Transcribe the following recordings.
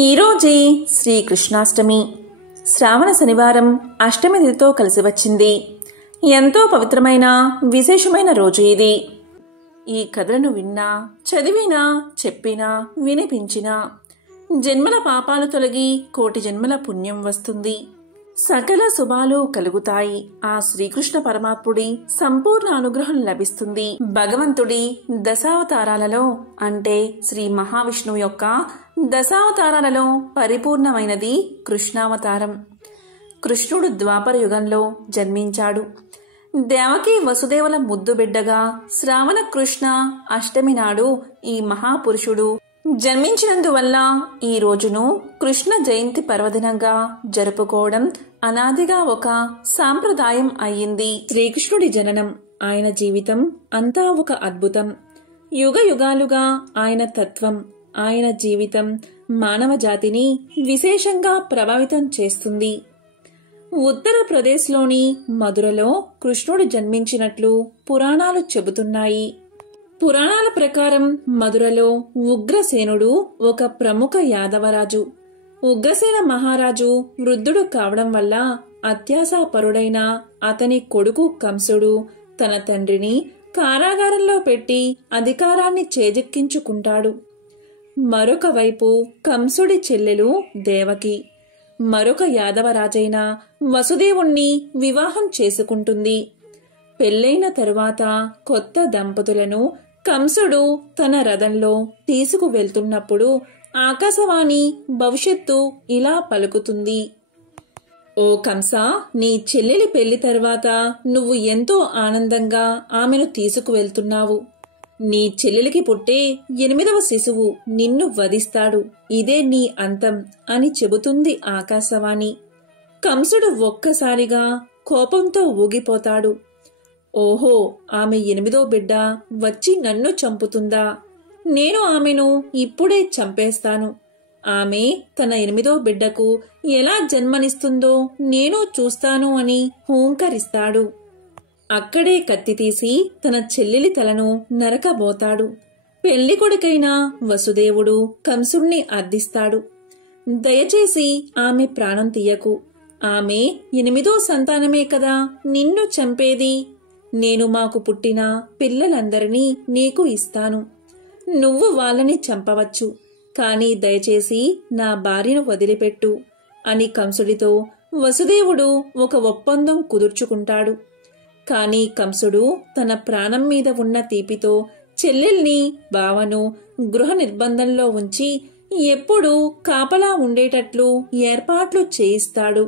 ఈరోజే శ్రీకృష్ణాష్టమి. శ్రావణ శనివారం అష్టమి తిథితో కలిసి వచ్చింది. ఎంతో పవిత్రమైన విశేషమైన రోజు ఇది. ఈ కథలను విన్నా, చదివినా, చెప్పినా, వినిపించినా జన్మల పాపాలు తొలగి కోటి జన్మల పుణ్యం వస్తుంది. సకల శుభాలు కలుగుతాయి. ఆ శ్రీకృష్ణ పరమాత్ముడి సంపూర్ణ అనుగ్రహం లభిస్తుంది. భగవంతుడి దశావతారాలలో అంటే శ్రీ మహావిష్ణువు యొక్క దశావతారాలలో పరిపూర్ణమైనది కృష్ణావతారం. కృష్ణుడు ద్వాపర యుగంలో జన్మించాడు. దేవకి వసుదేవుల ముద్దు బిడ్డగా శ్రావణ కృష్ణ అష్టమి నాడు ఈ మహాపురుషుడు జన్మించినందువల్ల ఈ రోజును కృష్ణ జయంతి పర్వదినంగా జరుపుకోవడం అనాదిగా ఒక సాంప్రదాయం అయ్యింది. శ్రీకృష్ణుడి జననం, ఆయన జీవితం అంతా ఒక అద్భుతం. యుగ యుగాలుగా ఆయన తత్వం, ఆయన జీవితం మానవ జాతిని విశేషంగా ప్రభావితం చేస్తుంది. ఉత్తరప్రదేశ్లోని మధురలో కృష్ణుడు జన్మించినట్లు పురాణాలు చెబుతున్నాయి. పురాణాల ప్రకారం మధురలో ఉగ్రసేనుడు ఒక ప్రముఖ యాదవరాజు. ఉగ్రసేన మహారాజు వృద్ధుడు కావడం వల్ల అత్యాశాపరుడైన అతని కొడుకు కంసుడు తన తండ్రిని కారాగారంలో పెట్టి అధికారాన్ని చేజెక్కించుకుంటాడు. మరొక వైపు కంసుడి చెల్లెలు దేవకి మరొక యాదవరాజైన వసుదేవుణ్ణి వివాహం చేసుకుంటుంది. పెళ్లైన తరువాత కొత్త దంపతులను కంసుడు తన రథంలో తీసుకువెళ్తున్నప్పుడు ఆకాశవాణి భవిష్యత్తు ఇలా పలుకుతుంది. ఓ కంస, నీ చెల్లెలి పెళ్లి తర్వాత నువ్వు ఎంతో ఆనందంగా ఆమెను తీసుకువెళ్తున్నావు. నీ చెల్లెలికి పుట్టే 8వ శిశువు నిన్ను వధిస్తాడు. ఇదే నీ అంతం అని చెబుతుంది ఆకాశవాణి. కంసుడు ఒక్కసారిగా కోపంతో ఊగిపోతాడు. ఓహో, ఆమె 8వ బిడ్డ వచ్చి నన్ను చంపుతుందా? నేను ఆమెను ఇప్పుడే చంపేస్తాను. ఆమె తన 8వ బిడ్డకు ఎలా జన్మనిస్తుందో నేను చూస్తాను అని హూంకరిస్తాడు. అక్కడే కత్తి తీసి తన చెల్లెలి తలను నరకబోతాడు. పెళ్లి కొడుకైన వసుదేవుడు కంసుణ్ణి అర్థిస్తాడు. దయచేసి ఆమె ప్రాణం తీయకు. ఆమె 8వ సంతానమే కదా నిన్ను చంపేది. నేను మాకు పుట్టిన పిల్లలందరినీ నీకు ఇస్తాను. నువ్వు వాళ్ళని చంపవచ్చు, కాని దయచేసి నా భార్యను వదిలిపెట్టు అని కంసుడితో వసుదేవుడు ఒక ఒప్పందం కుదుర్చుకుంటాడు. కాని కంసుడు తన ప్రాణం మీద ఉన్న తీపితో చెల్లెల్ని బావను గృహ నిర్బంధంలో ఉంచి ఎప్పుడూ కాపలా ఉండేటట్లు ఏర్పాట్లు చేయిస్తాడు.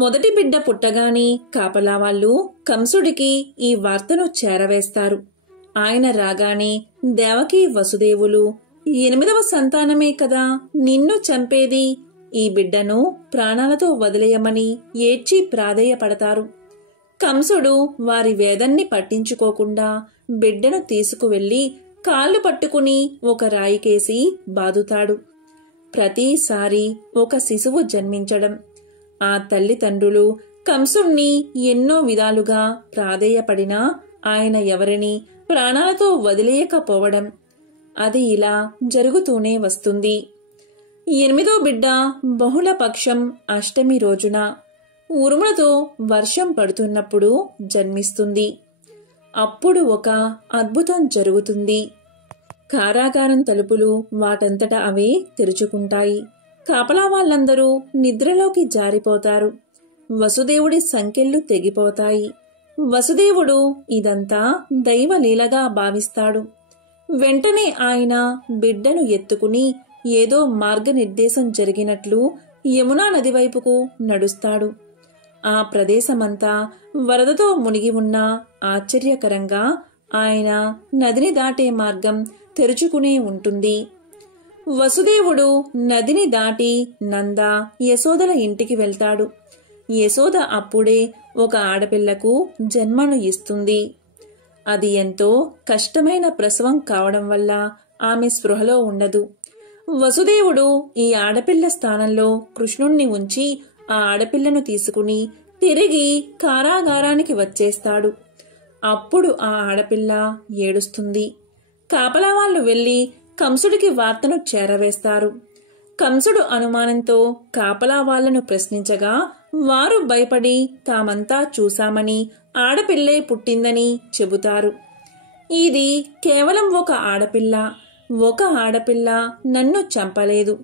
మొదటి బిడ్డ పుట్టగానే కాపలా వాళ్ళు కంసుడికి ఈ వార్తను చేరవేస్తారు. ఆయన రాగానే దేవకి వసుదేవులు 8వ సంతానమే కదా నిన్ను చంపేది, ఈ బిడ్డను ప్రాణాలతో వదిలేయమని ఏడ్చి ప్రాధేయపడతారు. కంసుడు వారి వేదన్ని పట్టించుకోకుండా బిడ్డను తీసుకువెళ్లి కాళ్ళు పట్టుకుని ఒక రాయికేసి బాదుతాడు. ప్రతిసారి ఒక శిశువు జన్మించడం, ఆ తల్లిదండ్రులు కంసుణ్ణి ఎన్నో విధాలుగా ప్రాధేయపడినా ఆయన ఎవరిని ప్రాణాలతో వదిలేయకపోవడం, అది ఇలా జరుగుతూనే వస్తుంది. 8వ బిడ్డ బహుళపక్షం అష్టమి రోజున ఉరుములతో వర్షం పడుతున్నప్పుడు జన్మిస్తుంది. అప్పుడు ఒక అద్భుతం జరుగుతుంది. కారాగారం తలుపులు వాటంతట అవే తెరుచుకుంటాయి. కాపలా వాళ్ళందరూ నిద్రలోకి జారిపోతారు. వసుదేవుడి సంకెళ్ళు తెగిపోతాయి. వసుదేవుడు ఇదంతా దైవలీలగా భావిస్తాడు. వెంటనే ఆయన బిడ్డను ఎత్తుకుని ఏదో మార్గనిర్దేశం జరిగినట్లు యమునా నది వైపుకు నడుస్తాడు. ఆ ప్రదేశమంతా వరదతో మునిగి ఉన్నా ఆశ్చర్యకరంగా ఆయన నదిని దాటే మార్గం తెరుచుకునే ఉంటుంది. వసుదేవుడు నదిని దాటి నంద, యశోదల ఇంటికి వెళ్తాడు. యశోద అప్పుడే ఒక ఆడపిల్లకు జన్మను ఇస్తుంది. అది ఎంతో కష్టమైన ప్రసవం కావడం వల్ల ఆమె స్పృహలో ఉండదు. వసుదేవుడు ఈ ఆడపిల్ల స్థానంలో కృష్ణుణ్ణి ఉంచి ఆ ఆడపిల్లను తీసుకుని తిరిగి కారాగారానికి వచ్చేస్తాడు. అప్పుడు ఆ ఆడపిల్ల ఏడుస్తుంది. కాపలా వాళ్ళు వెళ్లి కంసుడికి వార్తను చేరవేస్తారు. కంసుడు అనుమానంతో కాపలా వాళ్లను ప్రశ్నించగా వారు భయపడి తామంతా చూశామని, ఆడపిల్లే పుట్టిందని చెబుతారు. ఇది కేవలం ఒక ఆడపిల్ల నన్ను చంపలేదు.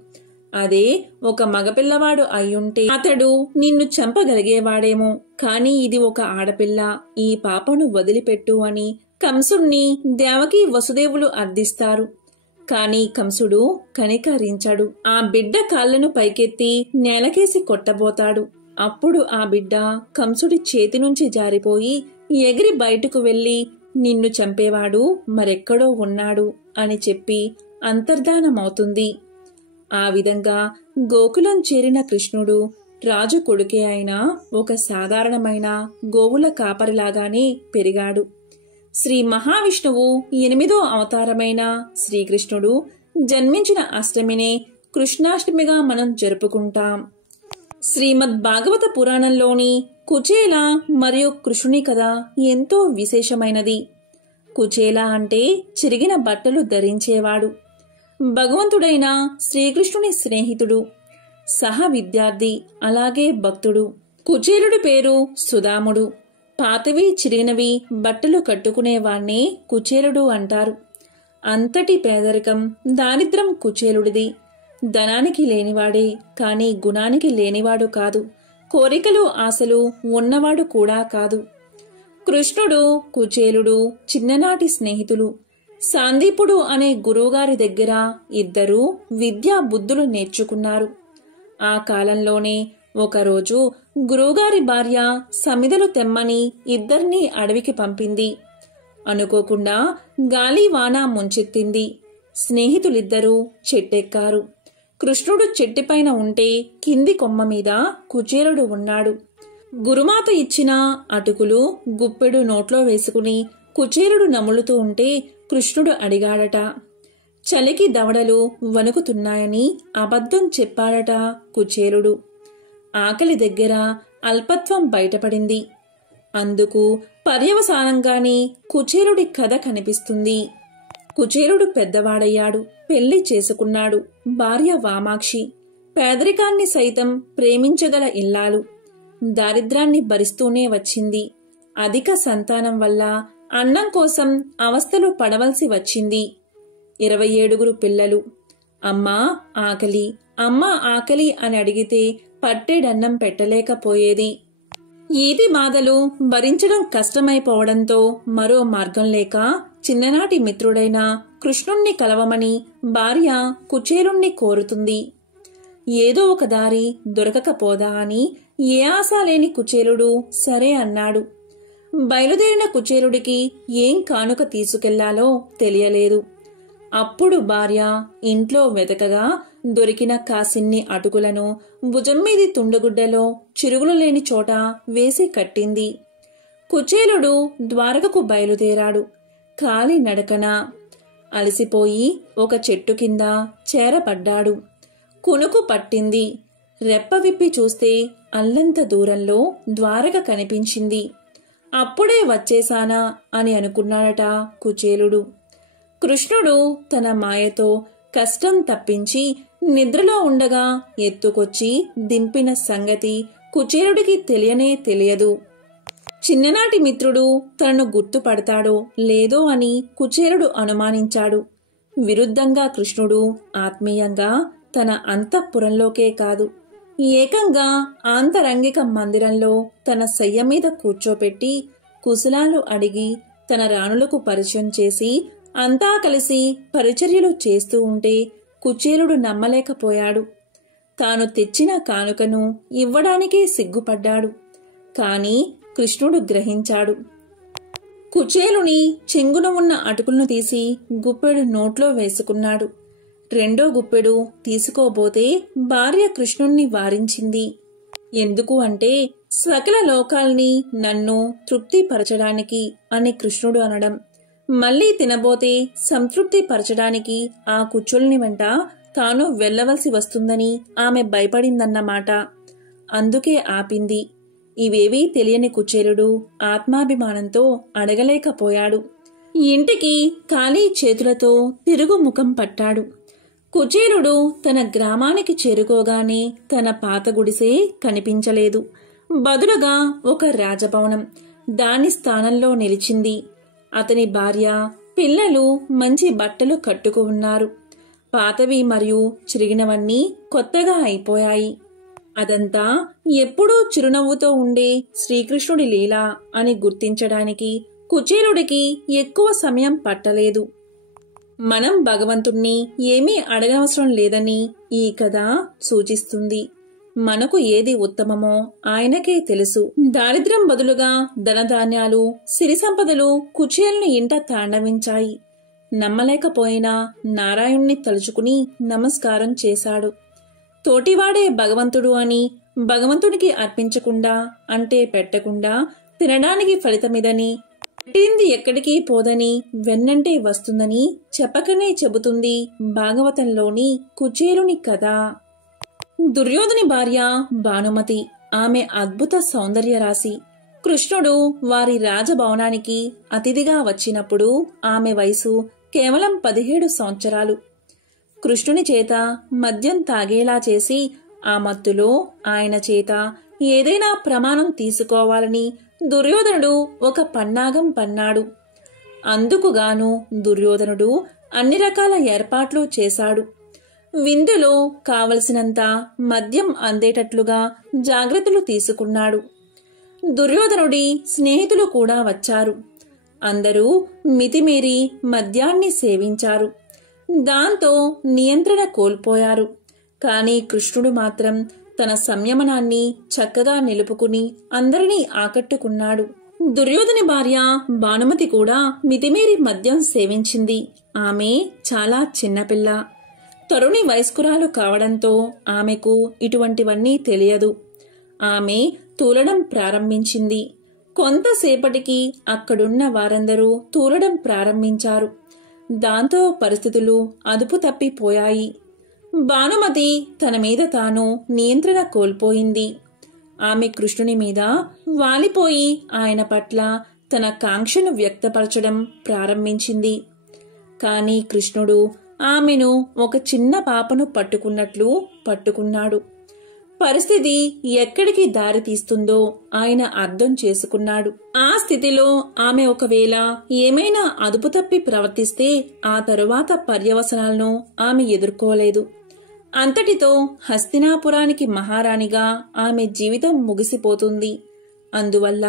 అదే ఒక మగపిల్లవాడు అయ్యుంటే అతడు నిన్ను చంపగలిగేవాడేమో. కాని ఇది ఒక ఆడపిల్ల, ఈ పాపను వదిలిపెట్టు అని కంసుణ్ణి దేవకీ వసుదేవులు అర్థిస్తారు. కాని కంసుడు కనికరించడు. ఆ బిడ్డ కాళ్లను పైకెత్తి నేలకేసి కొట్టబోతాడు. అప్పుడు ఆ బిడ్డ కంసుడి చేతి నుంచి జారిపోయి ఎగిరి బయటకు వెళ్లి, నిన్ను చంపేవాడు మరెక్కడో ఉన్నాడు అని చెప్పి అంతర్ధానమవుతుంది. ఆ విధంగా గోకులం చేరిన కృష్ణుడు రాజు కొడుకే అయినా ఒక సాధారణమైన గోవుల కాపరిలాగానే పెరిగాడు. శ్రీ మహావిష్ణువు 8వ అవతారమైన శ్రీకృష్ణుడు జన్మించిన అష్టమినే కృష్ణాష్టమిగా మనం జరుపుకుంటాం. శ్రీమద్ భాగవత పురాణంలోని కుచేల మరియు కృష్ణుని కథ ఎంతో విశేషమైనది. కుచేల అంటే చిరిగిన బట్టలు ధరించేవాడు. భగవంతుడైన శ్రీకృష్ణుని స్నేహితుడు, సహ విద్యార్థి, అలాగే భక్తుడు. కుచేలుడి పేరు సుదాముడు. పాతవి చిరిగినవి బట్టలు కట్టుకునేవాణ్ణే కుచేలుడు అంటారు. అంతటి పేదరికం, దారిద్ర్యం కుచేలుడిది. ధనానికి లేనివాడే, కాని గుణానికి లేనివాడు కాదు. కోరికలు ఆశలు ఉన్నవాడు కూడా కాదు. కృష్ణుడు కుచేలుడు చిన్ననాటి స్నేహితులు. సాందీపుడు అనే గురువుగారి దగ్గర ఇద్దరూ విద్యా బుద్ధులు నేర్చుకున్నారు. ఆ కాలంలోనే ఒకరోజు గురువుగారి భార్య సమిదలు తెమ్మని ఇద్దరినీ అడవికి పంపింది. అనుకోకుండా గాలి వాన ముంచెత్తింది. స్నేహితులిద్దరూ చెట్టెక్కారు. కృష్ణుడు చెట్టుపైన ఉంటే కింది కొమ్మ మీద కుచేలుడు ఉన్నాడు. గురుమాత ఇచ్చిన అటుకులు గుప్పెడు నోట్లో వేసుకుని కుచేలుడు నములుతూ ఉంటే కృష్ణుడు అడిగాడట. చలికి దవడలు వణుకుతున్నాయని అబద్ధం చెప్పాడట కుచేలుడు. ఆకలి దగ్గర అల్పత్వం బయటపడింది. అందుకు పర్యవసానంగానే కుచేలుడి కథ కనిపిస్తుంది. కుచేలుడు పెద్దవాడయ్యాడు. పెళ్లి చేసుకున్నాడు. భార్య వామాక్షి. పేదరికాన్ని సైతం ప్రేమించగల ఇల్లాలు. దారిద్ర్యాన్ని భరిస్తూనే వచ్చింది. అధిక సంతానం వల్ల అన్నం కోసం అవస్థలు పడవలసి వచ్చింది. 27 పిల్లలు. అమ్మా ఆకలి, అమ్మా ఆకలి అని అడిగితే పట్టేడన్నం పెట్టలేకపోయేది. ఈది బాధలు భరించడం కష్టమైపోవడంతో మరో మార్గం లేక చిన్ననాటి మిత్రుడైన కృష్ణుణ్ణి కలవమని భార్య కుచేలుణ్ణి కోరుతుంది. ఏదో ఒక దారి దొరకకపోదా అని ఏ ఆశ లేని కుచేలుడు సరే అన్నాడు. బయలుదేరిన కుచేలుడికి ఏం కానుక తీసుకెళ్లాలో తెలియలేదు. అప్పుడు భార్య ఇంట్లో వెతకగా దొరికిన కాసిన్ని అటుకులను భుజం మీది తుండగుడ్డలో చిరుగులు లేని చోట వేసి కట్టింది. కుచేలుడు ద్వారకకు బయలుదేరాడు. కాలి నడకన అలసిపోయి ఒక చెట్టు కింద చేరపడ్డాడు. కునుకు పట్టింది. రెప్ప విప్పి చూస్తే అల్లంత దూరంలో ద్వారక కనిపించింది. అప్పుడే వచ్చేశానా అని అనుకున్నాడట కుచేలుడు. కృష్ణుడు తన మాయతో కష్టం తప్పించి నిద్రలో ఉండగా ఎత్తుకొచ్చి దింపిన సంగతి కుచేలుడికి తెలియనే తెలియదు. చిన్ననాటి మిత్రుడు తనను గుర్తుపడతాడో లేదో అని కుచేలుడు అనుమానించాడు. విరుద్ధంగా కృష్ణుడు ఆత్మీయంగా తన అంతఃపురంలోకే కాదు, ఏకంగా ఆంతరంగిక మందిరంలో తన శయ్య మీద కూర్చోపెట్టి కుశలాలు అడిగి తన రాణులకు పరిచయం చేసి అంతా కలిసి పరిచర్యలు చేస్తూ ఉంటే కుచేలుడు నమ్మలేకపోయాడు. తాను తెచ్చిన కానుకను ఇవ్వడానికే సిగ్గుపడ్డాడు. కాని కృష్ణుడు గ్రహించాడు. కుచేలుని చెంగున ఉన్న అటుకులను తీసి గుప్పెడు నోట్లో వేసుకున్నాడు. రెండో గుప్పెడు తీసుకోబోతే భార్య కృష్ణుణ్ణి వారించింది. ఎందుకు అంటే సకల లోకాల్ని నన్ను తృప్తిపరచడానికి అని కృష్ణుడు అనడం, మళ్లీ తినబోతే సంతృప్తి పరచడానికి ఆ కుచ్చుల్ని వెంట తాను వెళ్లవలసి వస్తుందని ఆమె భయపడిందన్నమాట. అందుకే ఆపింది. ఇవేవీ తెలియని కుచేలుడు ఆత్మాభిమానంతో అడగలేకపోయాడు. ఇంటికి ఖాళీ చేతులతో తిరుగు ముఖం పట్టాడు. కుచేలుడు తన గ్రామానికి చేరుకోగానే తన పాత గుడిసే కనిపించలేదు. బదులుగా ఒక రాజభవనం దాని స్థానంలో నిలిచింది. అతని భార్య, పిల్లలు మంచి బట్టలు కట్టుకు ఉన్నారు. పాతవి మరియు చిరిగినవన్నీ కొత్తగా అయిపోయాయి. అదంతా ఎప్పుడూ చిరునవ్వుతో ఉండే శ్రీకృష్ణుడి లీల అని గుర్తించడానికి కుచేలుడికి ఎక్కువ సమయం పట్టలేదు. మనం భగవంతుణ్ణి ఏమీ అడగనవసరం లేదని ఈ కథ సూచిస్తుంది. మనకు ఏది ఉత్తమమో ఆయనకే తెలుసు. దారిద్ర్యం బదులుగా ధనధాన్యాలు, సిరి సంపదలు కుచేలుని ఇంట తాండవించాయి. నమ్మలేకపోయినా నారాయణ్ణి తలుచుకుని నమస్కారం చేశాడు. తోటివాడే భగవంతుడు అని, భగవంతుడికి అర్పించకుండా అంటే పెట్టకుండా తినడానికి ఫలితమిదని, పెట్టింది ఎక్కడికి పోదని వెన్నంటే వస్తుందని చెప్పకనే చెబుతుంది భాగవతంలోని కుచేలుని కథ. దుర్యోధని భార్య భానుమతి. ఆమె అద్భుత సౌందర్య రాశి. కృష్ణుడు వారి రాజభవనానికి అతిథిగా వచ్చినప్పుడు ఆమె వయసు కేవలం 17 సంవత్సరాలు. కృష్ణుని చేత మద్యం తాగేలా చేసి ఆ మత్తులో ఆయన చేత ఏదైనా ప్రమాణం తీసుకోవాలని దుర్యోధనుడు ఒక పన్నాగం పన్నాడు. అందుకుగాను దుర్యోధనుడు అన్ని రకాల ఏర్పాట్లు చేశాడు. విందులో కావలసినంత మద్యం అందేటట్లుగా జాగ్రత్తలు తీసుకున్నాడు. దుర్యోధనుడి స్నేహితులు కూడా వచ్చారు. అందరూ మితిమీరి మద్యాన్ని సేవించారు. దాంతో నియంత్రణ కోల్పోయారు. కాని కృష్ణుడు మాత్రం తన సంయమనాన్ని చక్కగా నిలుపుకుని అందరినీ ఆకట్టుకున్నాడు. దుర్యోధని భార్య భానుమతి కూడా మితిమీరి మద్యం సేవించింది. ఆమె చాలా చిన్నపిల్ల, తరుణి వయస్కురాలు కావడంతో ఆమెకు ఇటువంటివన్నీ తెలియదు. ఆమె తూలడం ప్రారంభించింది. కొంతసేపటికి అక్కడున్న వారందరూ తూలడం ప్రారంభించారు. దాంతో పరిస్థితులు అదుపు తప్పిపోయాయి. భానుమతి తన మీద తాను నియంత్రణ కోల్పోయింది. ఆమె కృష్ణుని మీద వాలిపోయి ఆయన పట్ల తన కాంక్షను వ్యక్తపరచడం ప్రారంభించింది. కాని కృష్ణుడు ఆమెను ఒక చిన్న పాపను పట్టుకున్నట్లు పట్టుకున్నాడు. పరిస్థితి ఎక్కడికి దారి తీస్తుందో ఆయన అర్థం చేసుకున్నాడు. ఆ స్థితిలో ఆమె ఒకవేళ ఏమైనా అదుపు తప్పి ప్రవర్తిస్తే ఆ తరువాత పర్యవసనాలను ఆమె ఎదుర్కోలేదు. అంతటితో హస్తినాపురానికి మహారాణిగా ఆమె జీవితం ముగిసిపోతుంది. అందువల్ల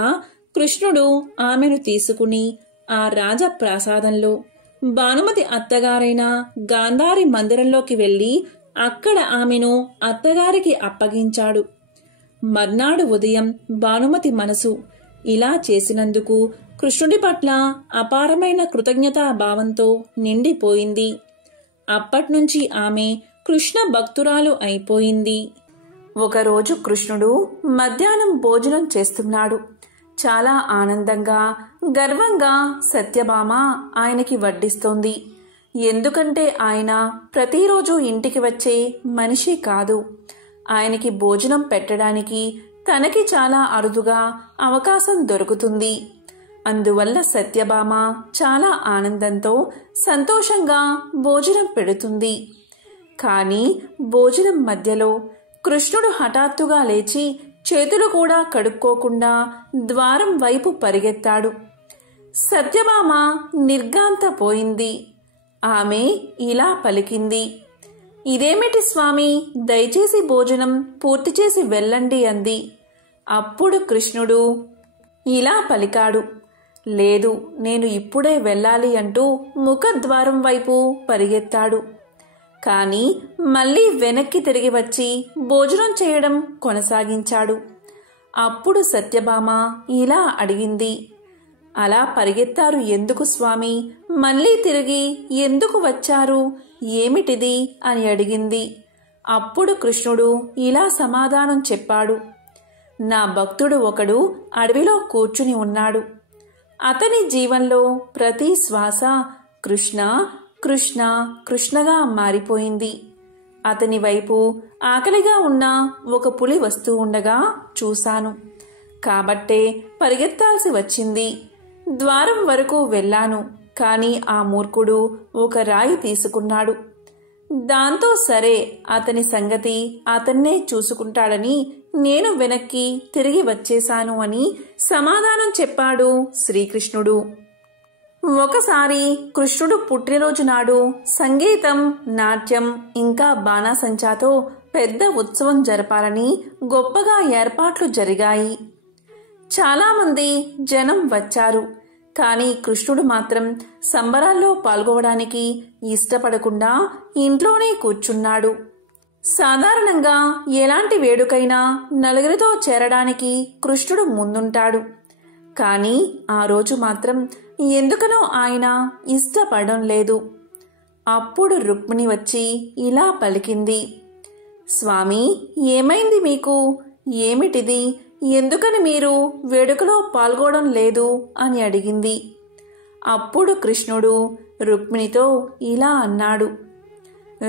కృష్ణుడు ఆమెను తీసుకుని ఆ రాజప్రాసాదంలో భానుమతి అత్తగారైన గాంధారి మందిరంలోకి వెళ్లి అక్కడ ఆమెను అత్తగారికి అప్పగించాడు. మర్నాడు ఉదయం భానుమతి మనసు ఇలా చేసినందుకు కృష్ణుడి పట్ల అపారమైన కృతజ్ఞతా భావంతో నిండిపోయింది. అప్పట్నుంచి ఆమె కృష్ణ భక్తురాలు అయిపోయింది. ఒకరోజు కృష్ణుడు మధ్యాహ్నం భోజనం చేస్తున్నాడు. చాలా ఆనందంగా, గర్వంగా సత్యభామ ఆయనకి వడ్డిస్తోంది. ఎందుకంటే ఆయన ప్రతిరోజు ఇంటికి వచ్చే మనిషి కాదు. ఆయనకి భోజనం పెట్టడానికి తనకి చాలా అరుదుగా అవకాశం దొరుకుతుంది. అందువల్ల సత్యభామ చాలా ఆనందంతో, సంతోషంగా భోజనం పెడుతుంది. కాని భోజనం మధ్యలో కృష్ణుడు హఠాత్తుగా లేచి చేతులు కూడా కడుక్కోకుండా ద్వారం వైపు పరిగెత్తాడు. సత్యభామ నిర్ఘాంతపోయింది. ఆమె ఇలా పలికింది, ఇదేమిటి స్వామి, దయచేసి భోజనం పూర్తి చేసి వెళ్ళండి అంది. అప్పుడు కృష్ణుడు ఇలా పలికాడు, లేదు, నేను ఇప్పుడే వెళ్ళాలి అంటూ ముఖద్వారం వైపు పరిగెత్తాడు. కాని మళ్ళీ వెనక్కి తిరిగి వచ్చి భోజనం చేయడం కొనసాగించాడు. అప్పుడు సత్యభామ ఇలా అడిగింది, అలా పరిగెత్తారు ఎందుకు స్వామి? మళ్ళీ తిరిగి ఎందుకు వచ్చారు? ఏమిటిది అని అడిగింది. అప్పుడు కృష్ణుడు ఇలా సమాధానం చెప్పాడు, నా భక్తుడు ఒకడు అడవిలో కూర్చుని ఉన్నాడు. అతని జీవంలో ప్రతి శ్వాస కృష్ణ కృష్ణ కృష్ణగా మారిపోయింది. అతని వైపు ఆకలిగా ఉన్న ఒక పులి వస్తూ ఉండగా చూశాను. కాబట్టే పరిగెత్తాల్సి వచ్చింది. ద్వారం వరకు వెళ్ళాను. కాని ఆ మూర్ఖుడు ఒక రాయి తీసుకున్నాడు. దాంతో సరే అతని సంగతి అతన్నే చూసుకుంటాడని నేను వెనక్కి తిరిగి వచ్చేశాను అని సమాధానం చెప్పాడు శ్రీకృష్ణుడు. ఒకసారి కృష్ణుడు పుట్టినరోజు నాడు సంగీతం, నాట్యం ఇంకా బాణాసంచాతో పెద్ద ఉత్సవం జరపాలని గొప్పగా ఏర్పాట్లు జరిగాయి. చాలామంది జనం వచ్చారు. కానీ కృష్ణుడు మాత్రం సంబరాల్లో పాల్గొనడానికి ఇష్టపడకుండా ఇంట్లోనే కూర్చున్నాడు. సాధారణంగా ఎలాంటి వేడుకైనా నలుగురితో చేరడానికి కృష్ణుడు ముందుంటాడు. కానీ ఆ రోజు మాత్రం ఎందుకనో ఆయన ఇష్టపడడం లేదు. అప్పుడు రుక్మిణి వచ్చి ఇలా పలికింది, స్వామి, ఏమైంది మీకు? ఏమిటిది? ఎందుకని మీరు వేడుకలో పాల్గొనడం లేదు అని అడిగింది. అప్పుడు కృష్ణుడు రుక్మిణితో ఇలా అన్నాడు,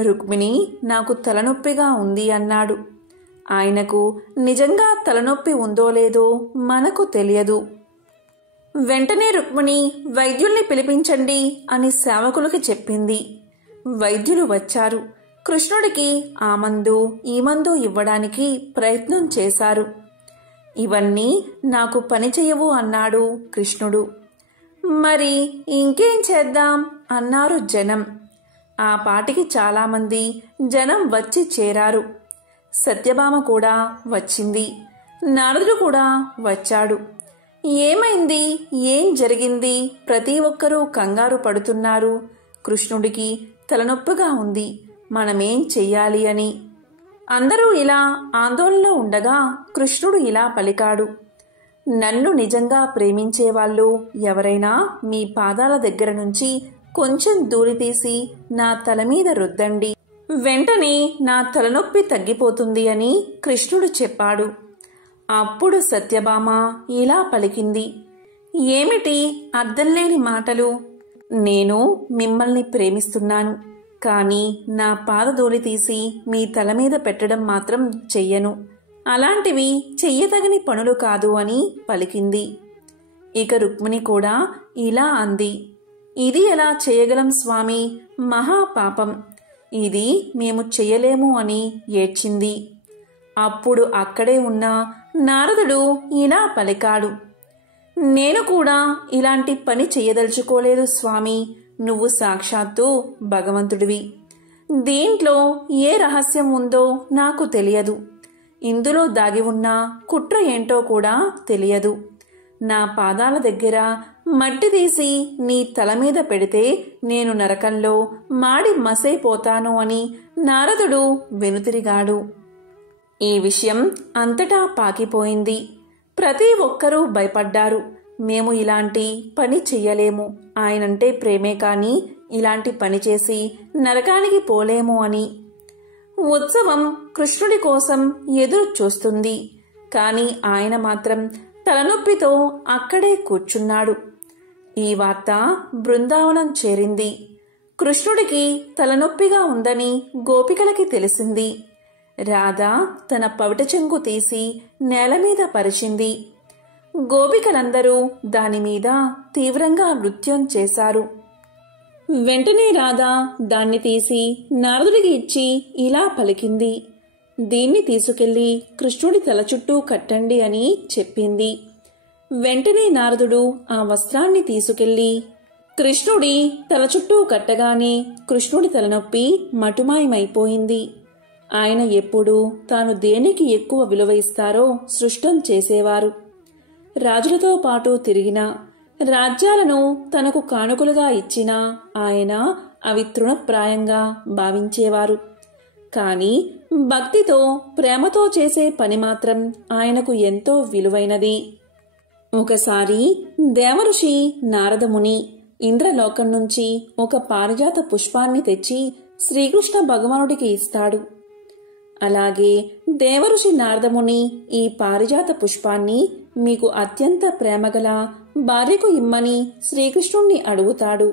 రుక్మిణి, నాకు తలనొప్పిగా ఉంది అన్నాడు. ఆయనకు నిజంగా తలనొప్పి ఉందో లేదో మనకు తెలియదు. వెంటనే రుక్మిణి వైద్యుల్ని పిలిపించండి అని సేవకులకి చెప్పింది. వైద్యులు వచ్చారు. కృష్ణుడికి ఆ మందు ఈ మందు ఇవ్వడానికి ప్రయత్నం చేశారు. ఇవన్నీ నాకు పని చెయ్యవు అన్నాడు కృష్ణుడు. మరి ఇంకేం చేద్దాం అన్నారు జనం. ఆ పాటికి చాలామంది జనం వచ్చి చేరారు. సత్యభామ కూడా వచ్చింది. నారదుడు కూడా వచ్చాడు. ఏమైంది? ఏం జరిగింది? ప్రతి ఒక్కరూ కంగారు పడుతున్నారు. కృష్ణుడికి తలనొప్పిగా ఉంది, మనమేం చెయ్యాలి అని. అందరూ ఇలా ఆందోళనలో ఉండగా కృష్ణుడు ఇలా పలికాడు, నన్ను నిజంగా ప్రేమించేవాళ్ళు ఎవరైనా మీ పాదాల దగ్గర నుంచి కొంచెం దూరి తీసి నా తల మీద రుద్దండి, వెంటనే నా తలనొప్పి తగ్గిపోతుంది అని కృష్ణుడు చెప్పాడు. అప్పుడు సత్యభామ ఇలా పలికింది, ఏమిటి అర్థంలేని మాటలు? నేను మిమ్మల్ని ప్రేమిస్తున్నాను, కానీ నా పాదధూళి తీసి మీ తల మీద పెట్టడం మాత్రం చెయ్యను. అలాంటివి చెయ్యతగని పనులు కాదు అని పలికింది. ఇక రుక్మిణి కూడా ఇలా అంది, ఇది ఎలా చేయగలం స్వామి? మహాపాపం, ఇది మేము చెయ్యలేము అని ఏడ్చింది. అప్పుడు అక్కడే ఉన్న నారదుడు ఇలా పలికాడు, నేను కూడా ఇలాంటి పని చెయ్యదలుచుకోలేదు స్వామి. నువ్వు సాక్షాత్తు భగవంతుడివి. దీంట్లో ఏ రహస్యం ఉందో నాకు తెలియదు. ఇందులో దాగి ఉన్న కుట్ర ఏంటో కూడా తెలియదు. నా పాదాల దగ్గర మట్టి తీసి నీ తల మీద పెడితే నేను నరకంలో మాడి మసైపోతాను అని నారదుడు వెనుతిరిగాడు. ఈ విషయం అంతటా పాకిపోయింది. ప్రతి ఒక్కరూ భయపడ్డారు. మేము ఇలాంటి పని చెయ్యలేము, ఆయనంటే ప్రేమే కాని ఇలాంటి పని చేసి నరకానికి పోలేము అని. ఉత్సవం కృష్ణుడి కోసం ఎదురు చూస్తుంది. కాని ఆయన మాత్రం తలనొప్పితో అక్కడే కూర్చున్నాడు. ఈ వార్త బృందావనం చేరింది. కృష్ణుడికి తలనొప్పిగా ఉందని గోపికలకి తెలిసింది. రాధ తన పవిట చెంగు తీసి నేల మీద పరిచింది. గోపికలందరూ దానిమీద తీవ్రంగా నృత్యం చేశారు. వెంటనే రాధ దాన్ని తీసి నారదుడికి ఇచ్చి ఇలా పలికింది, దీన్ని తీసుకెళ్లి కృష్ణుడి తల చుట్టూ కట్టండి అని చెప్పింది. వెంటనే నారదుడు ఆ వస్త్రాన్ని తీసుకెళ్లి కృష్ణుడి తల చుట్టూ కట్టగానే కృష్ణుడి తలనొప్పి మటుమాయమైపోయింది. ఆయన ఎప్పుడూ తాను దేనికి ఎక్కువ విలువ ఇస్తారో సృష్టం చేసేవారు. రాజులతో పాటు తిరిగిన రాజ్యాలను తనకు కానుకలుగా ఇచ్చినా ఆయన అవి తృణప్రాయంగా భావించేవారు. కాని భక్తితో ప్రేమతో చేసే పని మాత్రం ఆయనకు ఎంతో విలువైనది. ఒకసారి దేవఋషి నారదముని ఇంద్రలోకం నుంచి ఒక పారిజాత పుష్పాన్ని తెచ్చి శ్రీకృష్ణ భగవానుడికి ఇస్తాడు. అలాగే దేవఋషి నారదముని ఈ పారిజాత పుష్పాన్ని మీకు అత్యంత ప్రేమగల భార్యకు ఇమ్మని శ్రీకృష్ణుణ్ణి అడుగుతాడు.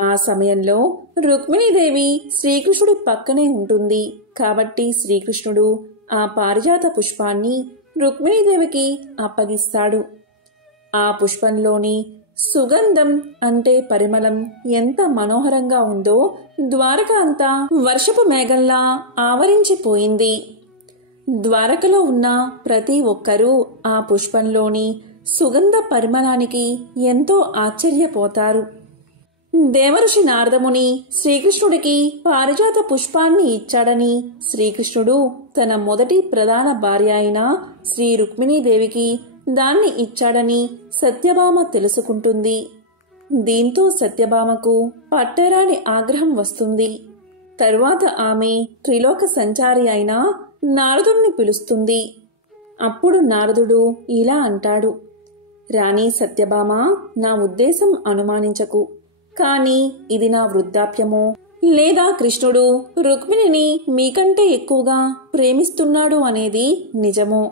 ఆ సమయంలో రుక్మిణీదేవి శ్రీకృష్ణుడి పక్కనే ఉంటుంది. కాబట్టి శ్రీకృష్ణుడు ఆ పారిజాత పుష్పాన్ని రుక్మిణీదేవికి అప్పగిస్తాడు. ఆ పుష్పంలోని సుగంధం అంటే పరిమళం ఎంత మనోహరంగా ఉందో ద్వారక అంతా వర్షపు మేఘంలా ఆవరించిపోయింది. ద్వారకలో ఉన్న ప్రతి ఒక్కరూ ఆ పుష్పంలోని సుగంధ పరిమళానికి ఎంతో ఆశ్చర్యపోతారు. దేవర్షి నారదముని శ్రీకృష్ణుడికి పారిజాత పుష్పాన్ని ఇచ్చాడని శ్రీకృష్ణుడు తన మొదటి ప్రధాన భార్య అయిన శ్రీ రుక్మిణీదేవికి దాన్ని ఇచ్చాడని సత్యభామ తెలుసుకుంటుంది. దీంతో సత్యభామకు పట్టరాని ఆగ్రహం వస్తుంది. తరువాత ఆమె త్రిలోక సంచారి అయిన నారదుణ్ణి పిలుస్తుంది. అప్పుడు నారదుడు ఇలా అంటాడు, రాణి సత్యభామ, నా ఉద్దేశం అనుమానించకు. కాని ఇది నా వృద్ధాప్యమో లేదా కృష్ణుడు రుక్మిణిని మీకంటే ఎక్కువగా ప్రేమిస్తున్నాడు అనేది నిజమో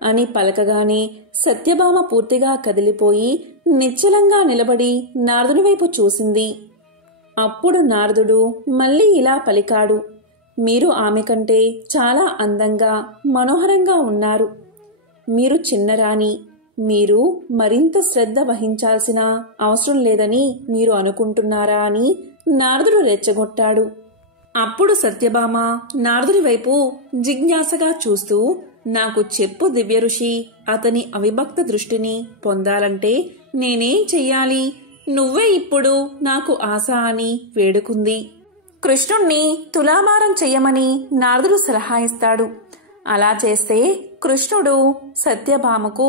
అని పలకగానే సత్యభామ పూర్తిగా కదిలిపోయి నిశ్చలంగా నిలబడి నారదుని వైపు చూసింది. అప్పుడు నారదుడు మళ్ళీ ఇలా పలికాడు, మీరు ఆమె కంటే చాలా అందంగా మనోహరంగా ఉన్నారు. మీరు చిన్నరాణి, మీరు మరింత శ్రద్ధ వహించాల్సిన అవసరం లేదని మీరు అనుకుంటున్నారా అని నారదుడు రెచ్చగొట్టాడు. అప్పుడు సత్యభామ నారదుడి వైపు జిజ్ఞాసగా చూస్తూ, నాకు చెప్పు దివ్య ఋషి, అతని అవిభక్త దృష్టిని పొందాలంటే నేనేం చెయ్యాలి? నువ్వే ఇప్పుడు నాకు ఆశ అని వేడుకుంది. కృష్ణుణ్ణి తులాభారం చెయ్యమని నారదుడు సలహా ఇస్తాడు. అలా చేస్తే కృష్ణుడు సత్యభామకు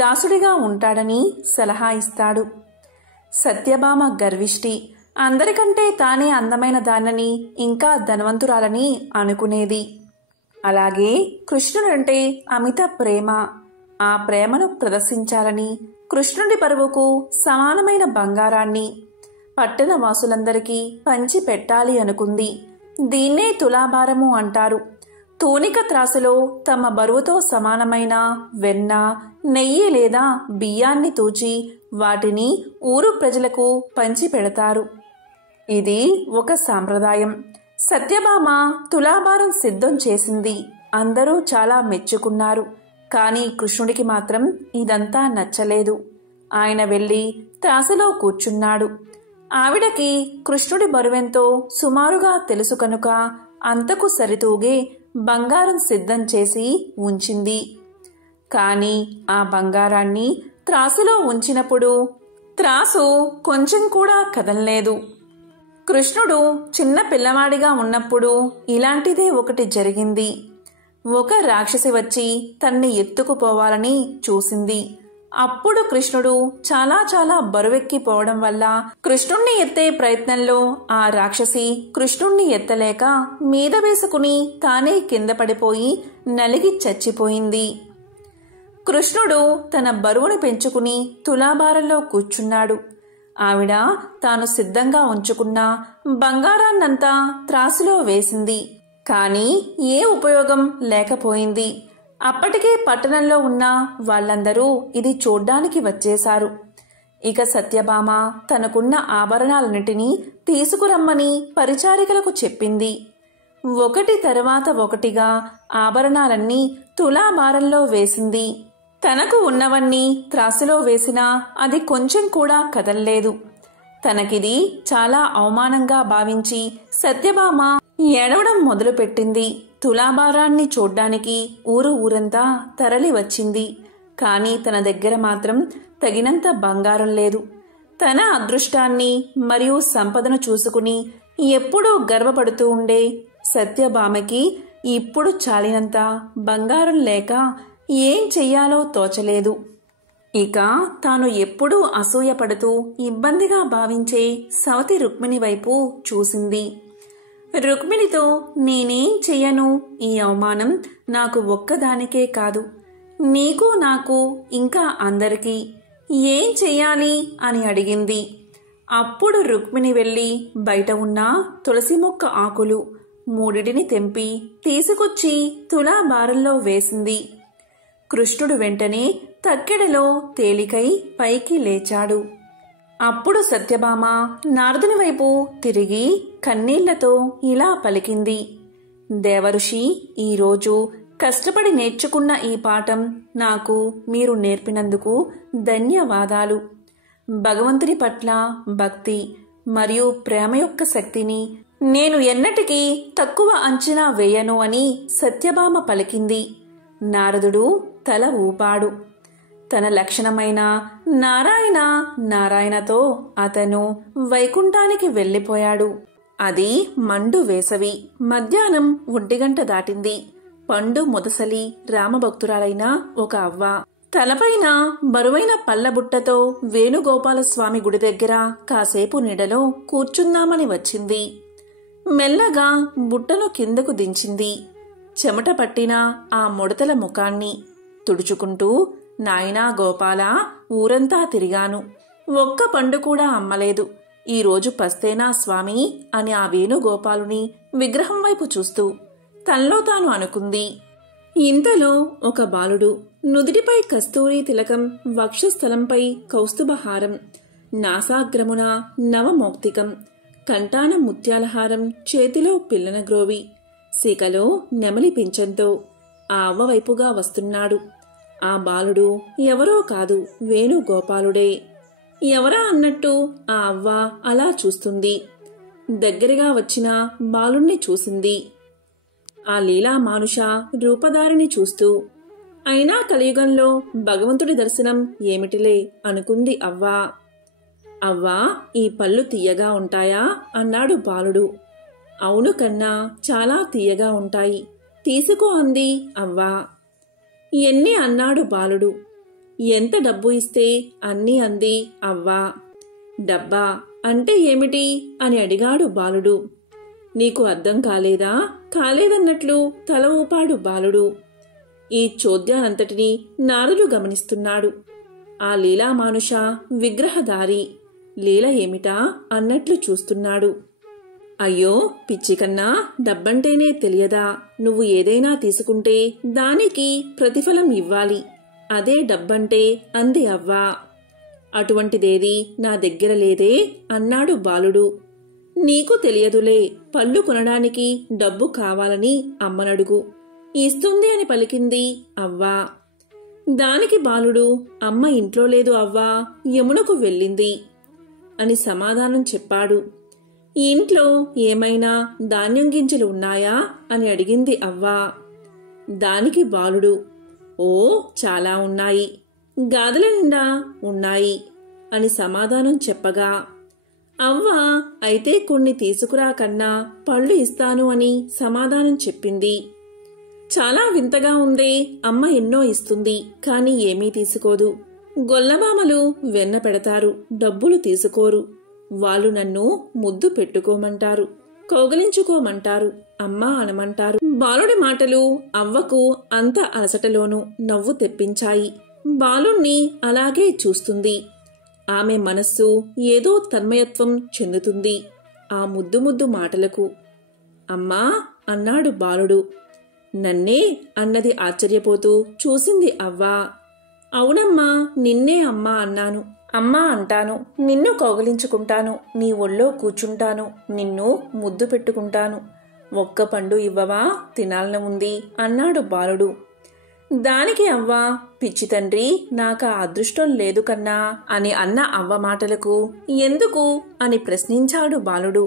దాసుడిగా ఉంటాడని సలహా ఇస్తాడు. సత్యభామ గర్విష్టి, అందరికంటే తానే అందమైన దానని ఇంకా ధనవంతురాలని అనుకునేది. అలాగే కృష్ణుడంటే అమిత ప్రేమ. ఆ ప్రేమను ప్రదర్శించాలని కృష్ణుడి బరువుకు సమానమైన బంగారాన్ని పట్టణ వాసులందరికీ పంచి పెట్టాలి అనుకుంది. దీన్నే తులాభారము అంటారు. తూనిక త్రాసులో తమ బరువుతో సమానమైన వెన్న, నెయ్యి లేదా బియ్యాన్ని తూచి వాటిని ఊరు ప్రజలకు పంచి పెడతారు. ఇది ఒక సాంప్రదాయం. సత్యభామ తులాభారం సిద్ధం చేసింది. అందరూ చాలా మెచ్చుకున్నారు. కానీ కృష్ణుడికి మాత్రం ఇదంతా నచ్చలేదు. ఆయన వెళ్ళి త్రాసులో కూర్చున్నాడు. ఆవిడకి కృష్ణుడి బరువెంతో సుమారుగా తెలుసు కనుక అంతకు సరితూగే బంగారం సిద్ధం చేసి ఉంచింది. కాని ఆ బంగారాన్ని త్రాసులో ఉంచినప్పుడు త్రాసు కొంచెం కూడా కదలలేదు. కృష్ణుడు చిన్న పిల్లవాడిగా ఉన్నప్పుడు ఇలాంటిదే ఒకటి జరిగింది. ఒక రాక్షసి వచ్చి తన్ని ఎత్తుకుపోవాలని చూసింది. అప్పుడు కృష్ణుడు చాలా బరువెక్కిపోవడం వల్ల కృష్ణుణ్ణి ఎత్తే ప్రయత్నంలో ఆ రాక్షసి కృష్ణుణ్ణి ఎత్తలేక మీద వేసుకుని తానే కింద పడిపోయి నలిగి చచ్చిపోయింది. కృష్ణుడు తన బరువుని పెంచుకుని తులాభారంలో కూర్చున్నాడు. ఆవిడ తాను సిద్ధంగా ఉంచుకున్న బంగారాన్నంతా త్రాసులో వేసింది. కాని ఏ ఉపయోగం లేకపోయింది. అప్పటికే పట్టణంలో ఉన్న వాళ్ళందరూ ఇది చూడ్డానికి వచ్చేశారు. ఇక సత్యభామ తనకున్న ఆభరణాలన్నిటినీ తీసుకురమ్మని పరిచారికలకు చెప్పింది. ఒకటి తర్వాత ఒకటిగా ఆభరణాలన్నీ తులాభారంలో వేసింది. తనకు ఉన్నవన్నీ త్రాసులో వేసినా అది కొంచెం కూడా కదల్లేదు. తనకిది చాలా అవమానంగా భావించి సత్యభామ ఏడవడం మొదలుపెట్టింది. తులాభారాన్ని చూడ్డానికి ఊరంతా తరలి వచ్చింది. కాని తన దగ్గర మాత్రం తగినంత బంగారం లేదు. తన అదృష్టాన్ని మరియు సంపదను చూసుకుని ఎప్పుడూ గర్వపడుతూ ఉండే సత్యభామకి ఇప్పుడు చాలినంత బంగారం లేక ఏం చెయ్యాలో తోచలేదు. ఇక తాను ఎప్పుడూ అసూయపడుతూ ఇబ్బందిగా భావించే సవతి రుక్మిణి వైపు చూసింది. రుక్మిణితో నేనేం చెయ్యను, ఈ అవమానం నాకు ఒక్కదానికే కాదు, నీకు నాకు ఇంకా అందరికీ ఏం చెయ్యాలి అని అడిగింది. అప్పుడు రుక్మిణి వెళ్ళి బయట ఉన్న తులసి మొక్క ఆకులు 3 తెంపి తీసుకొచ్చి తులాభారంలో వేసింది. కృష్ణుడు వెంటనే తక్కెడలో తేలికై పైకి లేచాడు. అప్పుడు సత్యభామ నారదుని వైపు తిరిగి కన్నీళ్లతో ఇలా పలికింది, దేవర్షి, ఈరోజు కష్టపడి నేర్చుకున్న ఈ పాఠం నాకు మీరు నేర్పినందుకు ధన్యవాదాలు. భగవంతుని పట్ల భక్తి మరియు ప్రేమ యొక్క శక్తిని నేను ఎన్నటికీ తక్కువ అంచనా వేయను అని సత్యభామ పలికింది. నారదుడు తల ఊపాడు. తన లక్షణమైన నారాయణ నారాయణతో అతను వైకుంఠానికి వెళ్ళిపోయాడు. అది మండు వేసవి. మధ్యాహ్నం 1 గంట దాటింది. పండు ముదసలి రామభక్తురాలైన ఒక అవ్వ తలపైన బరువైన పల్లబుట్టతో వేణుగోపాలస్వామి గుడి దగ్గర కాసేపు నీడలో కూర్చుందామని వచ్చింది. మెల్లగా బుట్టను కిందకు దించింది. చెమట పట్టిన ఆ ముడతల ముఖాన్ని తుడుచుకుంటూ, నాయనా గోపాల, ఊరంతా తిరిగాను, ఒక్క పండు కూడా అమ్మలేదు. ఈరోజు పస్తేనా స్వామి అని ఆ వేణుగోపాలుని విగ్రహం వైపు చూస్తూ తనలో తాను అనుకుంది. ఇంతలో ఒక బాలుడు నుదిటిపై కస్తూరి తిలకం, వక్షస్థలంపై కౌస్తుభహారం, నాసాగ్రమున నవమౌక్తికం, కంఠాన ముత్యాలహారం, చేతిలో పిల్లన గ్రోవి, సీకలో నెమలి పింఛంతో ఆ అవ్వ వైపుగా వస్తున్నాడు. ఆ బాలుడు ఎవరో కాదు, వేణుగోపాలుడే. ఎవరా అన్నట్టు ఆ అవ్వ అలా చూస్తుంది. దగ్గరగా వచ్చిన బాలుణ్ణి చూసింది. ఆ లీలా మానుష రూపధారిని చూస్తూ, అయినా కలియుగంలో భగవంతుడి దర్శనం ఏమిటిలే అనుకుంది అవ్వ. అవ్వా, ఈ పళ్ళు తీయగా ఉంటాయా అన్నాడు బాలుడు. అవును కన్నా, చాలా తీయగా ఉంటాయి, తీసుకో అంది అవ్వ. ఎన్ని అన్నాడు బాలుడు. ఎంత డబ్బు ఇస్తే అన్నీ అంది అవ్వ. డబ్బా అంటే ఏమిటి అని అడిగాడు బాలుడు. నీకు అర్థం కాలేదా? కాలేదన్నట్లు తల ఊపాడు బాలుడు. ఈ చోద్యానంతటినీ నారదుడు గమనిస్తున్నాడు. ఆ లీలామానుష విగ్రహధారి లీల ఏమిటా అన్నట్లు చూస్తున్నాడు. అయ్యో పిచ్చికన్నా, డబ్బంటేనే తెలియదా? నువ్వు ఏదైనా తీసుకుంటే దానికి ప్రతిఫలం ఇవ్వాలి, అదే డబ్బంటే అంది అవ్వ. అటువంటిదేది నా దగ్గర లేదే అన్నాడు బాలుడు. నీకు తెలియదులే, పళ్ళు కొనడానికి డబ్బు కావాలని అమ్మనడుగు, ఇస్తుంది అని పలికింది అవ్వ. దానికి బాలుడు, అమ్మ ఇంట్లో లేదు అవ్వా, యమునకు వెళ్ళింది అని సమాధానం చెప్పాడు. ఇంట్లో ఏమైనా ధాన్యం గింజలు ఉన్నాయా అని అడిగింది అవ్వ. దానికి బాలుడు, ఓ చాలా ఉన్నాయి, గాదెల నిండా ఉన్నాయి అని సమాధానం చెప్పగా, అవ్వ అయితే కొన్ని తీసుకురా కన్నా పళ్ళు ఇస్తాను అని సమాధానం చెప్పింది. చాలా వింతగా ఉందే, అమ్మ ఎన్నో ఇస్తుంది కాని ఏమీ తీసుకోదు. గొల్లమామలు వెన్న పెడతారు, డబ్బులు తీసుకోరు. వాళ్ళు నన్ను ముద్దు పెట్టుకోమంటారు, కౌగలించుకోమంటారు, అమ్మా అనమంటారు. బాలుడి మాటలు అవ్వకు అంత అలసటలోనూ నవ్వు తెప్పించాయి. బాలుణ్ణి అలాగే చూస్తుంది. ఆమె మనస్సు ఏదో తన్మయత్వం చెందుతుంది ఆ ముద్దు ముద్దు మాటలకు. అమ్మా అన్నాడు బాలుడు. నన్నే అన్నది ఆశ్చర్యపోతూ చూసింది అవ్వ. అవునమ్మా, నిన్నే అమ్మా అన్నాను. అమ్మా అంటాను, నిన్ను కౌగిలించుకుంటాను, నీ ఒళ్ళో కూర్చుంటాను, నిన్ను ముద్దు పెట్టుకుంటాను. ఒక్క పండు ఇవ్వవా, తినాలని ఉంది అన్నాడు బాలుడు. దానికి అవ్వ, పిచ్చి తండ్రి, నాకా అదృష్టం లేదు కన్నా అని అన్న అవ్వ మాటలకు ఎందుకు అని ప్రశ్నించాడు బాలుడు.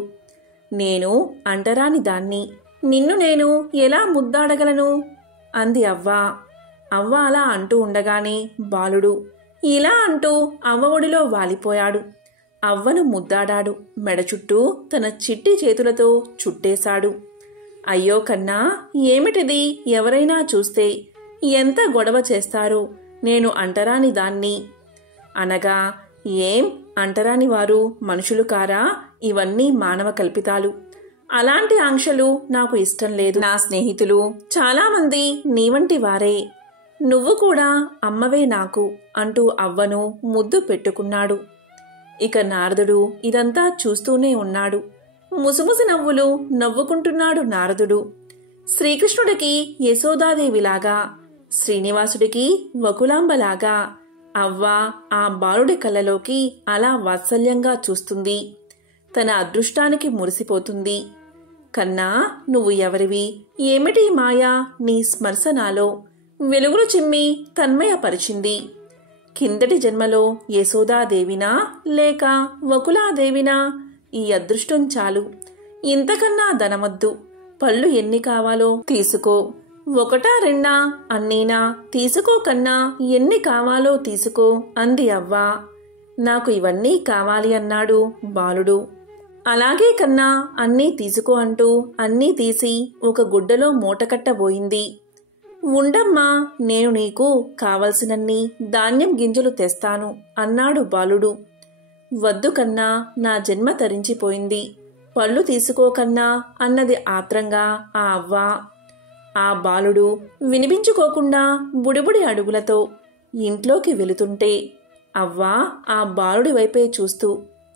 నేను అంటరాని దాన్ని, నిన్ను నేను ఎలా ముద్దాడగలను అంది అవ్వ. అవ్వ అలా అంటూ ఉండగానే బాలుడు ఇలా అంటూ అవ్వ ఒడిలో వాలిపోయాడు. అవ్వను ముద్దాడాడు. మెడ చుట్టూ తన చిట్టి చేతులతో చుట్టేశాడు. అయ్యో కన్నా, ఏమిటిది, ఎవరైనా చూస్తే ఎంత గొడవ చేస్తారో, నేను అంటరాని దాన్ని అనగా, ఏం అంటరాని వారు మనుషులు కారా? ఇవన్నీ మానవ కల్పితాలు. అలాంటి ఆంక్షలు నాకు ఇష్టం లేదు. నా స్నేహితులు చాలామంది నీవంటి వారే, నువ్వు కూడా అమ్మవే నాకు అంటూ అవ్వను ముద్దు పెట్టుకున్నాడు. ఇక నారదుడు ఇదంతా చూస్తూనే ఉన్నాడు. ముసిముసి నవ్వులు నవ్వుకుంటున్నాడు నారదుడు. శ్రీకృష్ణుడికి యశోదాదేవిలాగా, శ్రీనివాసుడికి వకులాంబలాగా అవ్వ ఆ బాలుడి కళ్ళలోకి అలా వాత్సల్యంగా చూస్తుంది. తన అదృష్టానికి మురిసిపోతుంది. కన్నా, నువ్వు ఎవరివి? ఏమిటి మాయా నీ స్మర్శనాలో వెలుగులు చిమ్మి తన్మయపరిచింది. కిందటి జన్మలో యశోదాదేవినా లేక వకులాదేవినా? ఈ అదృష్టం చాలు. ఇంతకన్నా ధనమొద్దు. పళ్ళు ఎన్ని కావాలో తీసుకో. ఒకటా రెండా అన్నీనా? తీసుకోకన్నా ఎన్ని కావాలో తీసుకో అంది అవ్వ. నాకు ఇవన్నీ కావాలి అన్నాడు బాలుడు. అలాగే కన్నా, అన్నీ తీసుకో అంటూ అన్నీ తీసి ఒక గుడ్డలో మూటకట్టబోయింది. ఉండమ్మా, నేను నీకు కావలసినన్ని ధాన్యం గింజలు తెస్తాను అన్నాడు బాలుడు. వద్దు కన్నా, నా జన్మ తరించిపోయింది. పళ్ళు తీసుకోకన్నా అన్నది ఆత్రంగా ఆ అవ్వ. ఆ బాలుడు వినిపించుకోకుండా బుడిబుడి అడుగులతో ఇంట్లోకి వెళుతుంటే అవ్వ ఆ బాలుడి వైపే చూస్తూ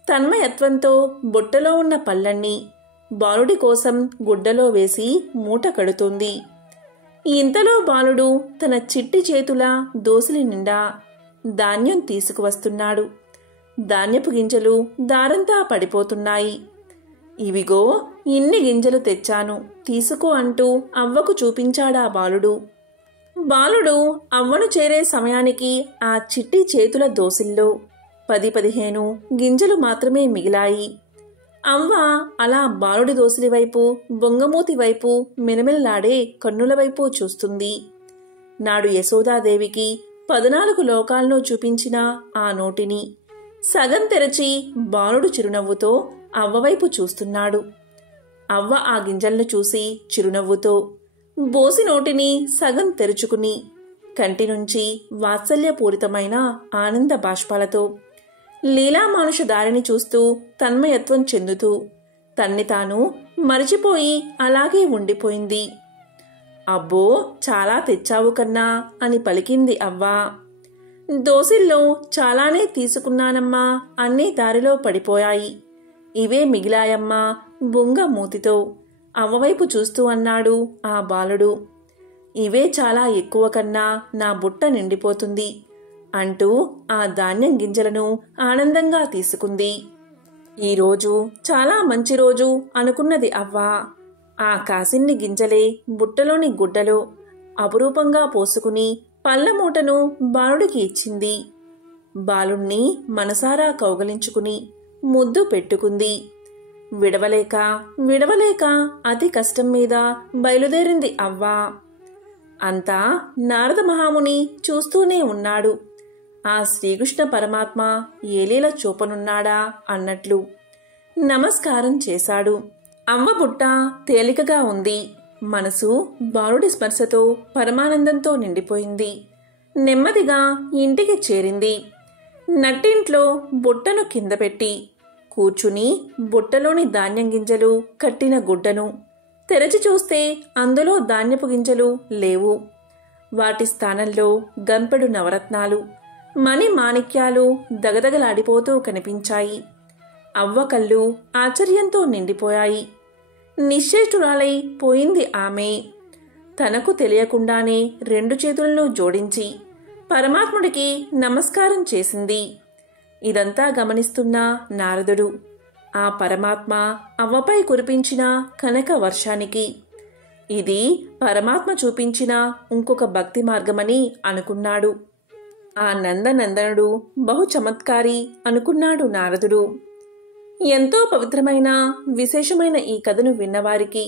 తన్మయత్వంతో బుట్టలో ఉన్న పళ్ళన్నీ బాలుడి కోసం గుడ్డలో వేసి మూట కడుతుంది. ఇంతలో బాలుడు తన చిట్టి చేతుల దోసిలి నిండా ధాన్యం తీసుకువస్తున్నాడు. ధాన్యపు గింజలు దారంతా పడిపోతున్నాయి. ఇవిగో ఇన్ని గింజలు తెచ్చాను, తీసుకో అంటూ అవ్వకు చూపించాడా బాలుడు. బాలుడు అవ్వను చేరే సమయానికి ఆ చిట్టి చేతుల దోసిల్లో 10-15 గింజలు మాత్రమే మిగిలాయి. అవ్వ అలా బాలుడి దోసిలి వైపు, బొంగమూతి వైపు, మిలమిలలాడే కన్నుల వైపు చూస్తుంది. నాడు యశోదాదేవికి 14 లోకాలను చూపించిన ఆ నోటిని సగం తెరచి బాలుడు చిరునవ్వుతో అవ్వవైపు చూస్తున్నాడు. అవ్వ ఆ గింజలను చూసి చిరునవ్వుతో బోసి నోటిని సగం తెరుచుకుని కంటి నుంచి వాత్సల్యపూరితమైన ఆనంద బాష్పాలతో లీలామానుష దారిని చూస్తూ తన్మయత్వం చెందుతూ తన్ని తాను మరిచిపోయి అలాగే ఉండిపోయింది. అబ్బో, చాలా తెచ్చావు కన్నా అని పలికింది అవ్వ. దోసిల్లో చాలానే తీసుకున్నానమ్మా, అన్నీ దారిలో పడిపోయాయి, ఇవే మిగిలాయమ్మా బొంగ మూతితో అవ్వవైపు చూస్తూ అన్నాడు ఆ బాలుడు. ఇవే చాలా ఎక్కువ కన్నా, నా బుట్ట నిండిపోతుంది అంటూ ఆ ధాన్యం గింజలను ఆనందంగా తీసుకుంది. ఈరోజు చాలా మంచి రోజు అనుకున్నది అవ్వ. ఆ కాసిన్ని గింజలే బుట్టలోని గుడ్డలో అపురూపంగా పోసుకుని పళ్ళ మూటను బాలుడికి ఇచ్చింది. బాలుణ్ణి మనసారా కౌగలించుకుని ముద్దు పెట్టుకుంది. విడవలేక అతి కష్టం మీద బయలుదేరింది అవ్వ. అంతా నారద మహాముని చూస్తూనే ఉన్నాడు. ఆ శ్రీకృష్ణ పరమాత్మ ఏలీల చూపనున్నాడా అన్నట్లు నమస్కారం చేశాడు. అవ్వ బుట్ట తేలికగా ఉంది. మనసు బాలుడి స్పర్శతో పరమానందంతో నిండిపోయింది. నెమ్మదిగా ఇంటికి చేరింది. నట్టింట్లో బుట్టను కింద పెట్టి కూర్చుని బుట్టలోని ధాన్యం గింజలు కట్టిన గుడ్డను తెరచి చూస్తే అందులో ధాన్యపు గింజలు లేవు. వాటి స్థానంలో గంపెడు నవరత్నాలు, మణి మాణిక్యాలు దగదగలాడిపోతూ కనిపించాయి. అవ్వ కళ్ళు ఆశ్చర్యంతో నిండిపోయాయి. నిశ్చేష్టురాలై పోయింది ఆమె. తనకు తెలియకుండానే 2 చేతులను జోడించి పరమాత్ముడికి నమస్కారం చేసింది. ఇదంతా గమనిస్తున్న నారదుడు ఆ పరమాత్మ అవ్వపై కురిపించిన కనక వర్షానికి ఇది పరమాత్మ చూపించిన ఇంకొక భక్తి మార్గమని అనుకున్నాడు. ఆ నందనందనుడు బహు చమత్కారి అనుకున్నాడు నారదుడు. ఎంతో పవిత్రమైన విశేషమైన ఈ కథను విన్నవారికి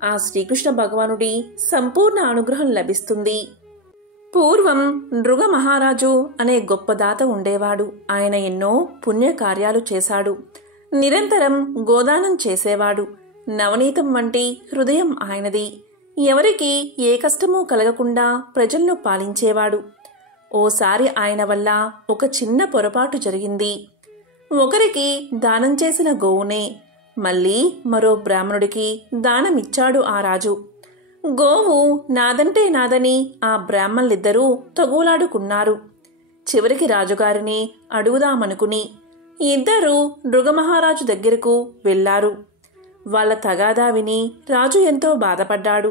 ఆ శ్రీకృష్ణ భగవానుడి సంపూర్ణ అనుగ్రహం లభిస్తుంది. పూర్వం నృగ మహారాజు అనే గొప్ప దాత ఉండేవాడు. ఆయన ఎన్నో పుణ్యకార్యాలు చేశాడు. నిరంతరం గోదానం చేసేవాడు. నవనీతం వంటి హృదయం ఆయనది. ఎవరికి ఏ కష్టమూ కలగకుండా ప్రజలను పాలించేవాడు. ఓసారి ఆయన వల్ల ఒక చిన్న పొరపాటు జరిగింది. ఒకరికి దానం చేసిన గోవునే మళ్ళీ మరో బ్రాహ్మణుడికి దానమిచ్చాడు ఆ రాజు. గోవు నాదంటే నాదని ఆ బ్రాహ్మణులిద్దరూ తగులాడుకున్నారు. చివరికి రాజుగారిని అడుగుదామనుకుని ఇద్దరూ నృగమహారాజు దగ్గరకు వెళ్లారు. వాళ్ల తగాదా విని రాజు ఎంతో బాధపడ్డాడు.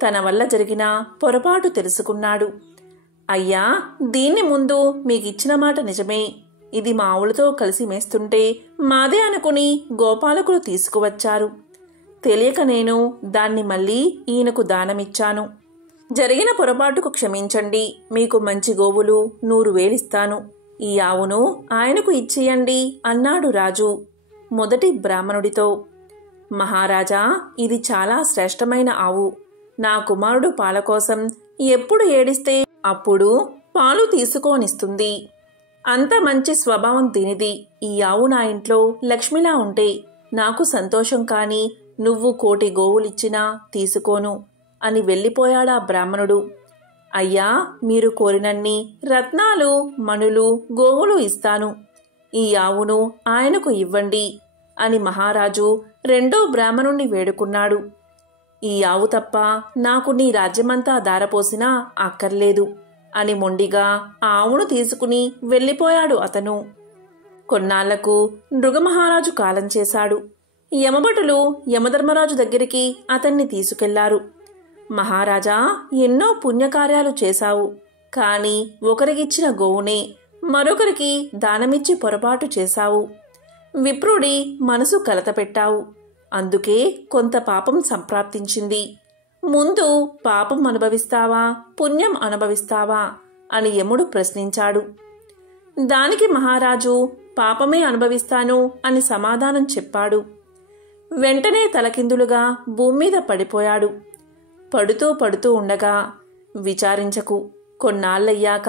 తన వల్ల జరిగిన పొరపాటు తెలుసుకున్నాడు. అయ్యా, దీన్ని ముందు మీకిచ్చిన మాట నిజమే. ఇది మా ఆవులతో కలిసి మేస్తుంటే మాదే అనుకుని గోపాలకులు తీసుకువచ్చారు. తెలియక నేను దాన్ని మళ్ళీ ఈయనకు దానమిచ్చాను. జరిగిన పొరపాటుకు క్షమించండి. మీకు మంచి గోవులు 100,000 ఇస్తాను. ఈ ఆవును ఆయనకు ఇచ్చేయండి అన్నాడు రాజు మొదటి బ్రాహ్మణుడితో. మహారాజా, ఇది చాలా శ్రేష్టమైన ఆవు. నా కుమారుడు పాల కోసం ఎప్పుడు ఏడిస్తే అప్పుడు పాలు తీసుకోనిస్తుంది. అంత మంచి స్వభావం దీనిది. ఈ ఆవు నా ఇంట్లో లక్ష్మిలా ఉంటే నాకు సంతోషం. కాని నువ్వు 1,000,000 గోవులిచ్చినా తీసుకోను అని వెళ్ళిపోయాడా బ్రాహ్మణుడు. అయ్యా, మీరు కోరినన్ని రత్నాలు, మణులు, గోవులు ఇస్తాను. ఈ ఆవును ఆయనకు ఇవ్వండి అని మహారాజు రెండో బ్రాహ్మణుణ్ణి వేడుకున్నాడు. ఈ ఆవు తప్ప నాకు నీ రాజ్యమంతా దారపోసినా అక్కర్లేదు అని మొండిగా ఆ ఆవును తీసుకుని వెళ్ళిపోయాడు అతను. కొన్నాళ్లకు నృగమహారాజు కాలం చేశాడు. యమభటులు యమధర్మరాజు దగ్గరికి అతన్ని తీసుకెళ్లారు. మహారాజా, ఎన్నో పుణ్యకార్యాలు చేశావు. కాని ఒకరికిచ్చిన గోవునే మరొకరికి దానమిచ్చి పొరపాటు చేశావు. విప్రుడి మనసు కలతపెట్టావు. అందుకే కొంత పాపం సంప్రాప్తించింది. ముందు పాపం అనుభవిస్తావా, పుణ్యం అనుభవిస్తావా అని యముడు ప్రశ్నించాడు. దానికి మహారాజు పాపమే అనుభవిస్తాను అని సమాధానం చెప్పాడు. వెంటనే తలకిందులుగా భూమ్మీద పడిపోయాడు. పడుతూ పడుతూ ఉండగా, విచారించకు, కొన్నాళ్ళయ్యాక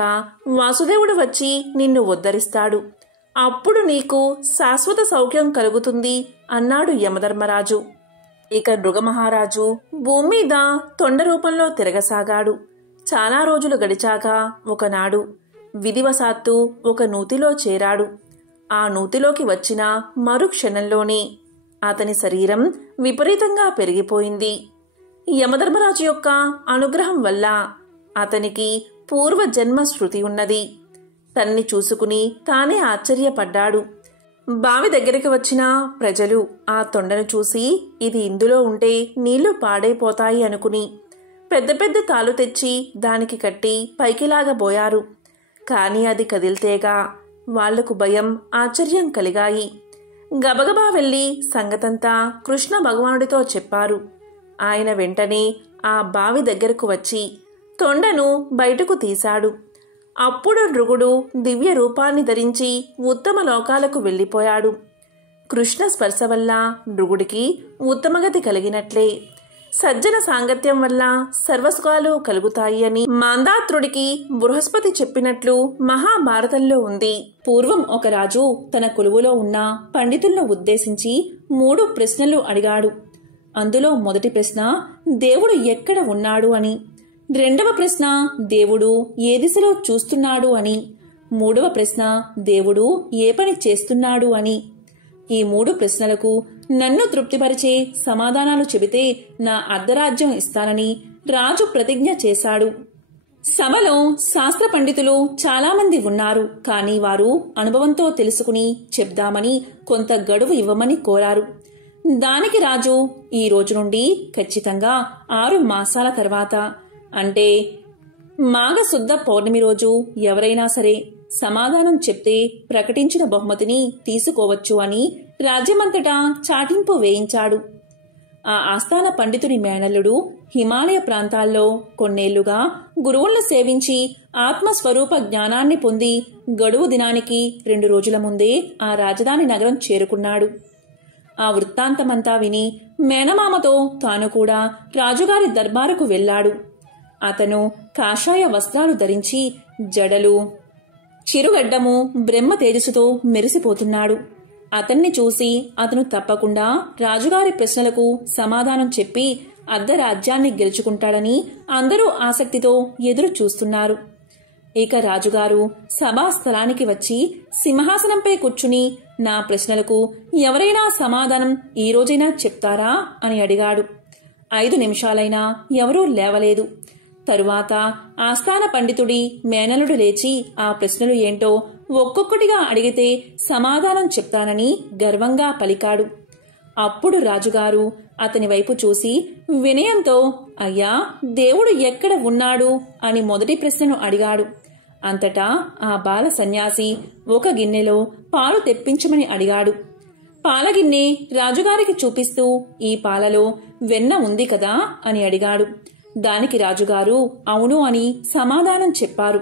వాసుదేవుడు వచ్చి నిన్ను ఉద్ధరిస్తాడు. అప్పుడు నీకు శాశ్వత సౌఖ్యం కలుగుతుంది అన్నాడు యమధర్మరాజు. ఇక నృగమహారాజు భూమ్మీద తొండ రూపంలో తిరగసాగాడు. చాలా రోజులు గడిచాక ఒకనాడు విధివశాత్తు ఒక నూతిలో చేరాడు. ఆ నూతిలోకి వచ్చిన మరుక్షణంలోనే అతని శరీరం విపరీతంగా పెరిగిపోయింది. యమధర్మరాజు యొక్క అనుగ్రహం వల్ల అతనికి పూర్వజన్మ శృతి ఉన్నది. తన్ని చూసుకుని తానే ఆశ్చర్యపడ్డాడు. బావి దగ్గరికి వచ్చిన ప్రజలు ఆ తొండను చూసి ఇది ఇందులో ఉంటే నీళ్లు పాడైపోతాయి అనుకుని పెద్ద పెద్ద తాళ్ళు తెచ్చి దానికి కట్టి పైకిలాగబోయారు. కాని అది కదిల్తేగా వాళ్లకు భయం, ఆశ్చర్యం కలిగాయి. గబగబా వెళ్లి సంగతంతా కృష్ణ భగవానుడితో చెప్పారు. ఆయన వెంటనే ఆ బావి దగ్గరకు వచ్చి తొండను బయటకు తీశాడు. అప్పుడు నృగుడు దివ్య రూపాన్ని ధరించి ఉత్తమ లోకాలకు వెళ్ళిపోయాడు. కృష్ణ స్పర్శ వల్ల నృగుడికి ఉత్తమగతి కలిగినట్లే సజ్జన సాంగత్యం వల్ల సర్వసుఖాలు కలుగుతాయి అని మాందాత్రుడికి బృహస్పతి చెప్పినట్లు మహాభారతంలో ఉంది. పూర్వం ఒక రాజు తన కొలువులో ఉన్న పండితులను ఉద్దేశించి 3 ప్రశ్నలు అడిగాడు. అందులో మొదటి ప్రశ్న దేవుడు ఎక్కడ ఉన్నాడు అని, రెండవ ప్రశ్న దేవుడు ఏ దిశలో చూస్తున్నాడు అని, మూడవ ప్రశ్న దేవుడు ఏ పని చేస్తున్నాడు అని. ఈ 3 ప్రశ్నలకు నన్ను తృప్తిపరిచే సమాధానాలు చెబితే నా అర్ధరాజ్యం ఇస్తానని రాజు ప్రతిజ్ఞ చేశాడు. సభలో శాస్త్ర పండితులు చాలామంది ఉన్నారు. కానీ వారు అనుభవంతో తెలుసుకుని చెప్దామని కొంత గడువు ఇవ్వమని కోరారు. దానికి రాజు ఈ రోజు నుండి ఖచ్చితంగా 6 మాసాల తర్వాత, అంటే మాఘశుద్ధ పౌర్ణమి రోజు ఎవరైనా సరే సమాధానం చెప్తే ప్రకటించిన బహుమతిని తీసుకోవచ్చు అని రాజ్యమంతటా చాటింపు వేయించాడు. ఆ ఆస్థాన పండితుడి మేనల్లుడు హిమాలయ ప్రాంతాల్లో కొన్నేళ్లుగా గురువులను సేవించి ఆత్మస్వరూప జ్ఞానాన్ని పొంది గడువు దినానికి 2 రోజుల ముందే ఆ రాజధాని నగరం చేరుకున్నాడు. ఆ వృత్తాంతమంతా విని మేనమామతో తాను కూడా రాజుగారి దర్బారుకు వెళ్లాడు. అతను కాషాయ వస్త్రాలు ధరించి జడలు, చిరుగడ్డము, బ్రహ్మ తేజస్సుతో మెరిసిపోతున్నాడు. అతన్ని చూసి అతను తప్పకుండా రాజుగారి ప్రశ్నలకు సమాధానం చెప్పి అర్ధరాజ్యాన్ని గెలుచుకుంటాడని అందరూ ఆసక్తితో ఎదురు చూస్తున్నారు. ఇక రాజుగారు సభాస్థలానికి వచ్చి సింహాసనంపై కూర్చుని నా ప్రశ్నలకు ఎవరైనా సమాధానం ఈ రోజైనా చెప్తారా అని అడిగాడు. 5 నిమిషాలైనా ఎవరూ లేవలేదు. తరువాత ఆస్థాన పండితుడి మేనలుడు లేచి ఆ ప్రశ్నలు ఏంటో ఒక్కొక్కటిగా అడిగితే సమాధానం చెప్తానని గర్వంగా పలికాడు. అప్పుడు రాజుగారు అతని వైపు చూసి వినయంతో, అయ్యా, దేవుడు ఎక్కడ ఉన్నాడు అని మొదటి ప్రశ్నను అడిగాడు. అంతటా ఆ బాల సన్యాసి ఒక గిన్నెలో పాలు తెప్పించమని అడిగాడు. పాలగిన్నె రాజుగారికి చూపిస్తూ ఈ పాలలో వెన్న ఉంది కదా అని అడిగాడు. దానికి రాజుగారు అవును అని సమాధానం చెప్పారు.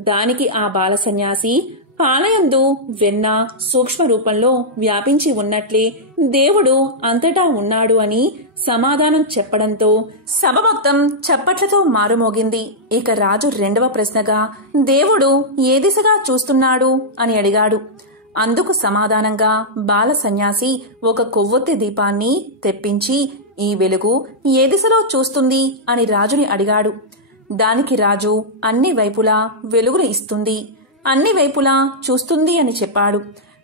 దానికి ఆ బాల సన్యాసి పాలయందు వెన్న సూక్ష్మ రూపంలో వ్యాపించి ఉన్నట్లే దేవుడు అంతటా ఉన్నాడు అని సమాధానం చెప్పడంతో సభ మొత్తం చప్పట్లతో మారుమోగింది. ఇక రాజు రెండవ ప్రశ్నగా దేవుడు ఏ దిశగా చూస్తున్నాడు అని అడిగాడు. అందుకు సమాధానంగా బాల సన్యాసి ఒక కొవ్వొత్తి దీపాన్ని తెప్పించి ఈ వెలుగు ఏ దిశలో చూస్తుంది అని రాజుని అడిగాడు. దానికి రాజు అన్ని వైపులా వెలుగును ఇస్తుంది, అన్ని వైపులా చూస్తుంది అని చెప్పాడు.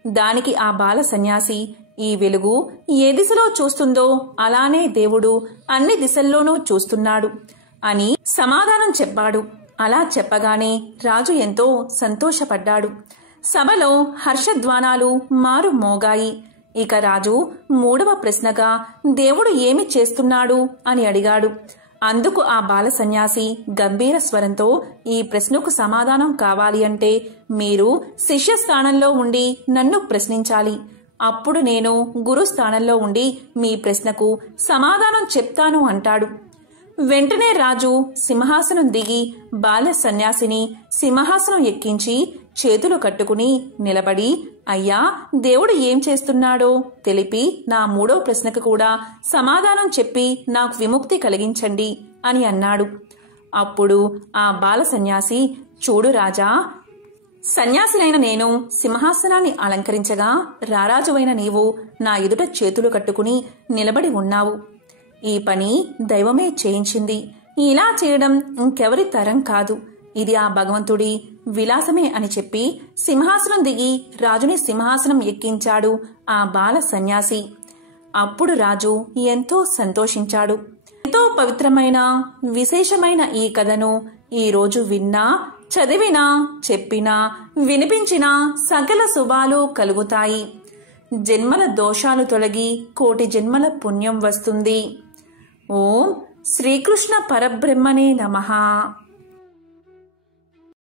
దానికి ఆ బాల సన్యాసి ఈ వెలుగు ఏ దిశలో చూస్తుందో అలానే దేవుడు అన్ని దిశల్లోనూ చూస్తున్నాడు అని సమాధానం చెప్పాడు. అలా చెప్పగానే రాజు ఎంతో సంతోషపడ్డాడు. సభలో హర్షధ్వానాలు మారు మోగాయి. ఇక రాజు మూడవ ప్రశ్నగా దేవుడు ఏమి చేస్తున్నాడు అని అడిగాడు. అందుకు ఆ బాల సన్యాసి గంభీర స్వరంతో ఈ ప్రశ్నకు సమాధానం కావాలి అంటే మీరు శిష్య స్థానంలో ఉండి నన్ను ప్రశ్నించాలి. అప్పుడు నేను గురు స్థానంలో ఉండి మీ ప్రశ్నకు సమాధానం చెప్తాను అంటాడు. వెంటనే రాజు సింహాసనం దిగి బాల సన్యాసిని సింహాసనం ఎక్కించి చేతులు కట్టుకుని నిలబడి అయ్యా దేవుడు ఏం చేస్తున్నాడో తెలిపి నా మూడో ప్రశ్నకు కూడా సమాధానం చెప్పి నాకు విముక్తి కలిగించండి అని అన్నాడు. అప్పుడు ఆ బాల సన్యాసి చూడు రాజా, సన్యాసినైన నేను సింహాసనాన్ని అలంకరించగా రారాజువైన నీవు నా ఎదుట చేతులు కట్టుకుని నిలబడి ఉన్నావు. ఈ పని దైవమే చేయించింది. ఇలా చేయడం ఇంకెవరి తరం కాదు. ఇది ఆ భగవంతుడి విలాసమే అని చెప్పి సింహాసనం దిగి రాజుని సింహాసనం ఎక్కించాడు ఆ బాల సన్యాసి. అప్పుడు రాజు ఎంతో సంతోషించాడు. ఎంతో పవిత్రమైన విశేషమైన ఈ కథను ఈరోజు విన్నా, చదివినా, చెప్పినా, వినిపించినా సకల శుభాలు కలుగుతాయి. జన్మల దోషాలు తొలగి కోటి జన్మల పుణ్యం వస్తుంది. ఓం శ్రీకృష్ణ పరబ్రహ్మణే నమః.